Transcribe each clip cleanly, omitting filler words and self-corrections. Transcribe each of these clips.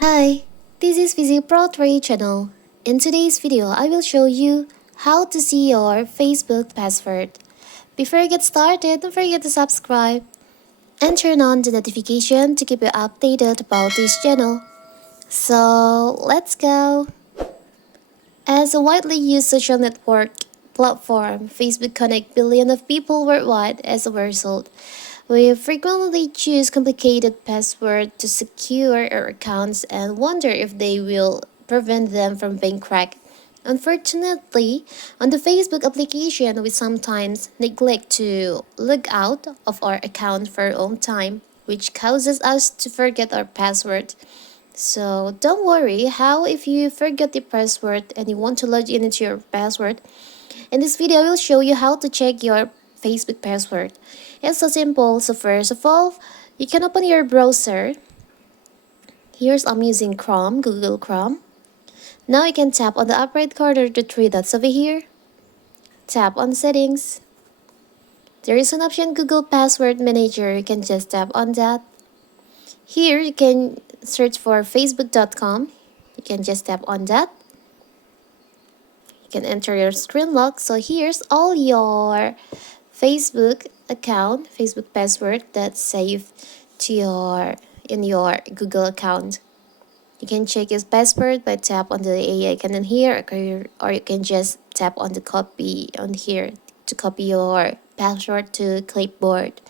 Hi, this is Physic Pro 3 channel. In today's video, I will show you how to see your Facebook password. Before you get started, don't forget to subscribe and turn on the notification to keep you updated about this channel. So, let's go! As a widely used social network platform, Facebook connects billions of people worldwide as a result. We frequently choose complicated passwords to secure our accounts and wonder if they will prevent them from being cracked. Unfortunately, on the Facebook application, we sometimes neglect to log out of our account for our own time, which causes us to forget our password. So don't worry, how if you forget the password and you want to log in into your password. In this video, I will show you how to check your Facebook password. It's so simple. So first of all, you can open your browser. Here's I'm using Chrome, Google Chrome. Now you can tap on the upper right corner the three dots over here. Tap on settings. There is an option Google Password Manager. You can just tap on that. Here you can search for facebook.com. You can just tap on that. You can enter your screen lock. So here's all your Facebook account, Facebook password that's saved to your in your Google account. You can check his password by tap on the A icon in here, or you can just tap on the copy on here to copy your password to clipboard.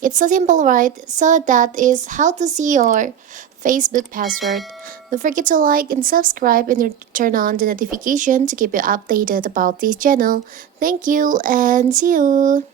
It's so simple, right? So that is how to see your Facebook password. Don't forget to like and subscribe and turn on the notification to keep you updated about this channel. Thank you and see you.